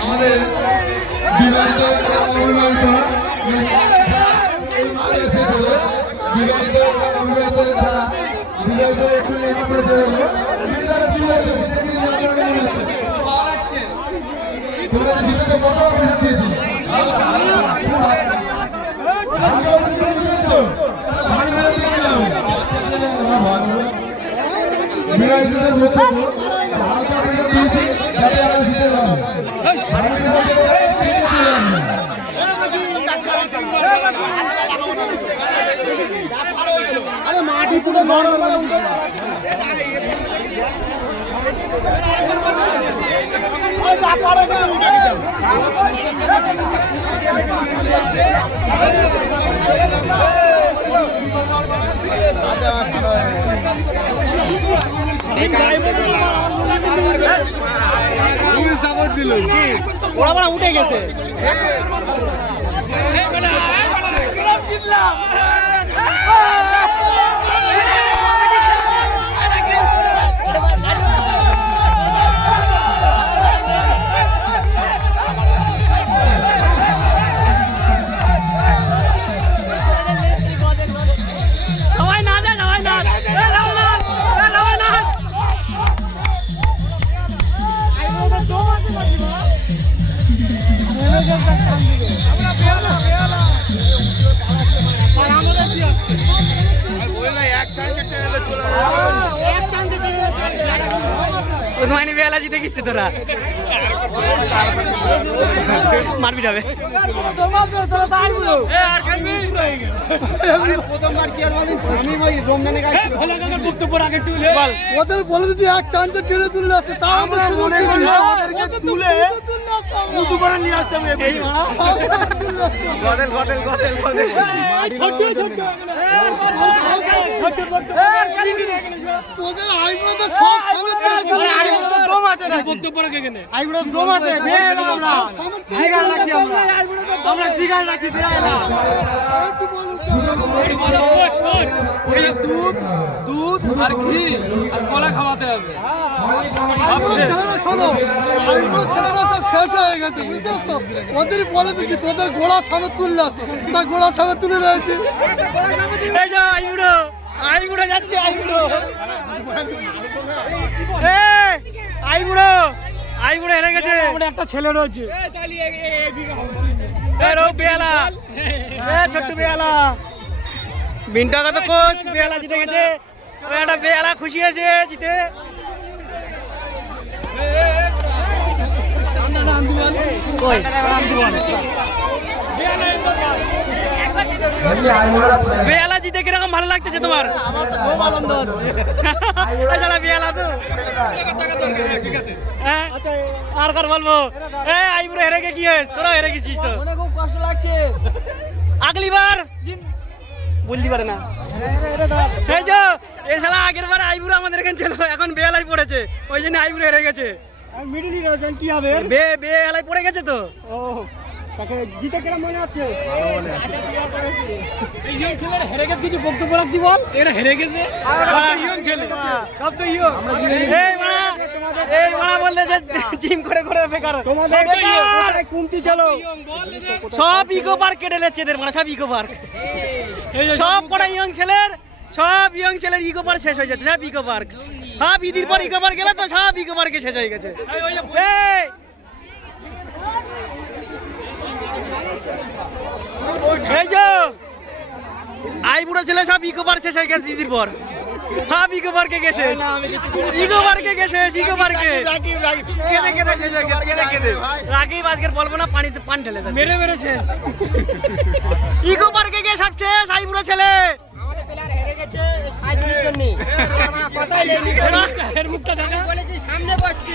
আমাদের বিবাহিত শেষ হলো বিবাহিত তারা বিবাহিত একটু মাটি পুরো গরম করে উঠে ওরা উঠে গেছে মানে বেলা জিতে গেছিস তোরা মারবি যাবে ওদের বলে দিদি এক চান্স টেনে তুলে আসতে তা আমাদের মনে তুলে উঁচু করে নিয়ে আসতাম তোদের আইগুলো সব দম আছে বক্তব্য রাখে কেন আইগুলো দম আছে আমরা জিগার রাখি দুধ আর ঘি আর কলা খাওয়াতে হবে। শোনো আইগুলো ছেলেরা সব শেষ হয়ে গেছে বুঝতে তো ওদের বলে দিচ্ছি তোদের গোড়া সামনে তুললে আসতো তা গোড়া সামনে তুলে রয়েছি আইবুড়ো যাচ্ছে আইবুড়ো হেরে গেছে একটা ছেলে রয়েছে বেয়ালা ছোট্ট বেয়ালা বিনটাকা তো কোচ বেয়ালা জিতে গেছে একটা বেয়ালা খুশি আছে জিতে বেয়ালা জিতে কিরকম ভালো লাগতেছে তোমার? আমার তো খুব আনন্দ হচ্ছে বেয়ালা তো আর কার বলবো আইবুড়ো হেরে গে কি হয়েছে তোরা হেরে গেছিস তো খুব কষ্ট লাগছে আগলি বার বলতে পারে না এই যে এই শালা আগের বার আইবুড়ো আমাদের এখানে ছিল এখন বেয়ালাই পড়েছে ওই জন্য আইবুড়ো হেরে গেছে মিডিলি রয়েছেন কি হবে বেয়ালাই পড়ে গেছে তো ও তাকে জিতে কেন মনে হচ্ছে এই ইয়ং ছেলেরা হেরে গেছে কিছু বক্তব্য রাখতি বল এরা হেরে গেছে ইয়ং ছেলে সব তো ইয়ং এই মারা বললে যে জিম করে করে বেকার তোমাদের কুমতি চলো সব ইকো পার্ক কেটে লেচ্ছে এদের মানে সব ইকো পার্ক সব পড়া ইয়ং ছেলের সব ইয়ং ছেলের ইকো পার্ক শেষ হয়ে যাচ্ছে সব ইকো পার্ক সব ঈদের পর ইকো পার্ক গেলে তো সব ইকো পার্কে শেষ হয়ে গেছে এই যে আইবুড়ো ছেলে সব ইকো পার্ক শেষ হয়ে গেছে ঈদের পর সব ইকো পার্কে গেছে ইকো পার্কে গেছে ইকো পার্কে রাকিব আজকের বলবো না পানিতে পান ঢেলে মেরে মেরেছে দুটো ছেলে আমাদের প্লেয়ার হেরে গেছে সাইজের জন্য কথাই নেই এর মুখটা দেখা বলেছি সামনে বসছি